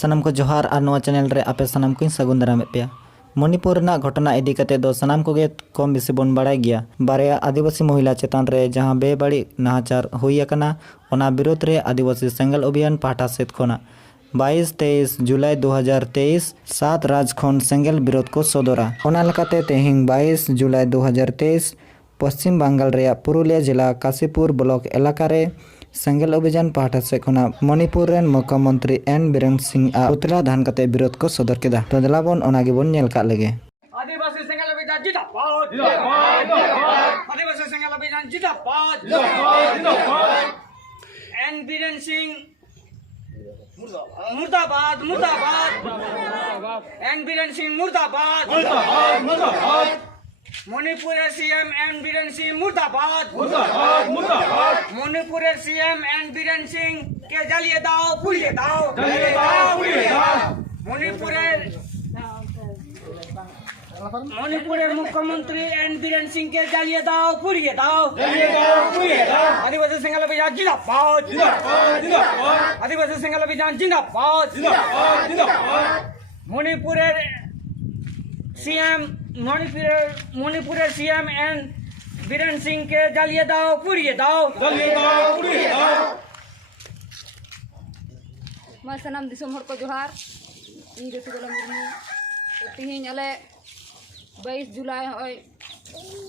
सनम को जोहार और नवा चैनल रे आपे सनम को सगुन दाराम पे मणिपुर घटना इदी कते दो सनम को कम बेसी बन बड़ाय गया बारे आदिवासी महिला चेतान रे जहां बेबाड़ी नाहाचार हुई अकना ओना विरोध रे आदिवासी सेंगल अभियान पाहटा सेत खोना 22-23 जुलाई 2023 7 राज खन सेंगल विरोध को सदरा ओना लकाते तेहिं 22 जुलाई 2023 पश्चिम बंगाल रे पुरुलिया जिला काशीपुर ब्लॉक इलाका रे सेंगल अभियान पाहटा से खोना मणिपुर रेन मुख्यमंत्री एन बीरेन सिंह पुतला धान कते विरोध को सदर केदा तो दलाबन ओनागे बन नेल का लगे आदिवासी सेंगल अभियान जिंदाबाद जिंदाबाद आदिवासी सेंगल अभियान जिंदाबाद जिंदाबाद जिंदाबाद एन बीरेन सिंह मुर्दाबाद मुर्दाबाद एन बीरेन सिंह मुर्दाबाद मुर्दाबाद मुर्दाबाद मणिपुर सीएम एन बीरेन सिंह मुर्दाबाद मुर्दाबाद मुर्दाबाद मणिपुर सीएम एन बीरेन सिंह के जलिए दाओ पुड़िए दाओ जलिए दाओ पुड़िए दाओ मणिपुर मुख्यमंत्री एन बीरेन सिंह के जलिए दाओ पुड़िए दाओ जलिए दाओ पुड़िए दाओ आदिवासी सेंगल अभियान जिंदाबाद जिंदाबाद जिंदाबाद आदिवासी सेंगल अभियान जिंदाबाद जिंदाबाद जिंदाबाद मणिपुर सीएम एन बीरेन सिंह के जलिए दाओ पुड़िए दाओ जलिए दाओ पुड़िए दाओ मा सनाम दिसोम हर को जोहार इन रसगोला मुर्मू तिहिन अले 22 जुलाई होय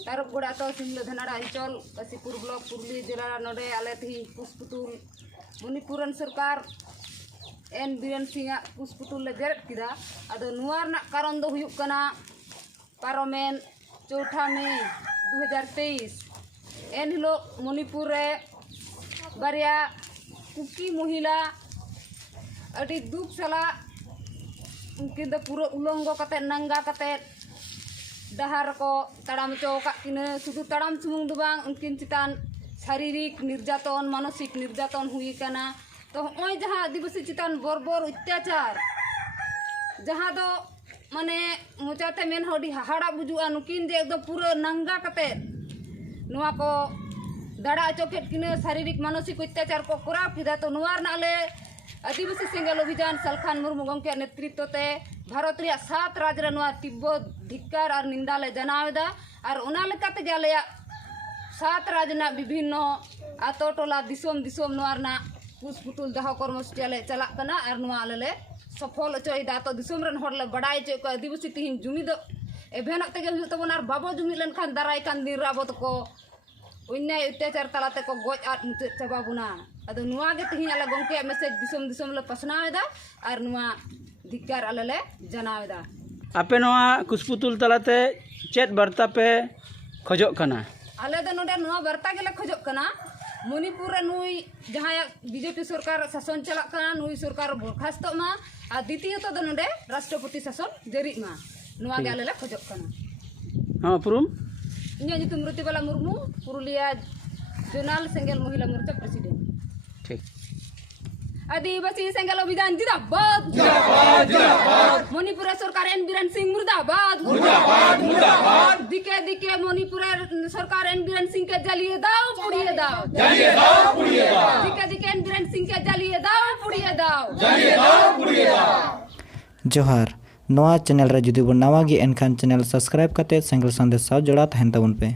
तारक गोड़ा तो सिमला धनाड़ा अंचल काशीपुर ब्लॉक पुरुलिया जिला नोडे आले तिहिन पुष्पुतुल मणिपुरन सरकार एन बीरेन सिंह पुष्पुतुल ले जेरत किदा अदो नुवार ना कारण दो हुयुक कना पारोमेन 4 मई 2023 एन हिलो मणिपुर रे बारिया कुकी महिला अड़ी दुख सला उनकिन दो पूरा उलंगो कते नंगा कते डहार को तड़ाम चौका किने शुधु तड़ाम सुमुंग दो बांग उनकिन चितान शारीरिक निर्यातन मानसिक निर्यातन हुई कना तो ओय जहां आदिवासी चितान बर्बर अत्याचार जहां दो माने मोचाते मेन होडी हाहाड़ा बुजुआ नुकिन दे एकदम पूरा नंगा कते नुआ को दाड़ा चौकेट किने शारीरिक मानसिक अत्याचार को कराव किदा तो नुआर नाले आदिवासी सेंगल अभियान सलखान मुर्मू गंके नेतृत्व ते भारत रे 7 राज्य रे तिब्बत धिक्कार और निंदा ले जनावेदा और ओना लेकाते गे आलेया 7 राज्य ना विभिन्न आतो टोला दिसोम दिसोम नुआर ना पुष्पुतुल दह कर्मसूची ले चला कना और नुआ आले सफल चोइदा तो दिसोम रन हर ले बड़ाई चो को आदिवासी तिहिन जुमी दो एभेन तगे हुय तबन और बाबो जुमी लन खान दाराय कान दिन राबत को अन्याय अत्याचार तलाते को गोज आट मुच चाबा बुना अदो नुआ गे तिहिन आले गंके मैसेज दिसोम दिसोम ले पसनावेदा और नुआ धिक्कार आले ले जनावेदा आपे नोआ पुष्पुतुल तलाते चेत वार्ता पे खोजो कना आले दो नोडे नुआ वार्ता गेले खोजो कना मणिपुर रे नुई जहां बीजेपी सरकार शासन चला कना नुई सरकार बरखास्त मा आ द्वितीय तो दो नोडे राष्ट्रपति शासन जरी मा नुआ गे आले ले खोजो कना हां पुरुम इन्या जितुम रुतिबाला मुर्मू पुरुलिया जोनाल सेंगल महिला मोर्चा प्रेसिडेंट ठीक आदिवासी सेंगल अभियान जिंदाबाद जिंदाबाद जिंदाबाद मणिपुर सरकार एन बीरेन सिंह मुर्दाबाद मुर्दाबाद मुर्दाबाद दिके दिके मणिपुर सरकार एन बीरेन सिंह के जलिए दाओ पुड़िए दाओ जलिए दाओ पुड़िए दाओ दिके दिके एन बीरेन सिंह के जलिए दाओ पुड़िए दाओ जलिए दाओ पुड़िए दाओ जोहार नवा चैनल रे जुदी बन नवा गे एनखान चैनल सब्सक्राइब कते सेंगल संदेश साव जोड़ा तहन तबन पे।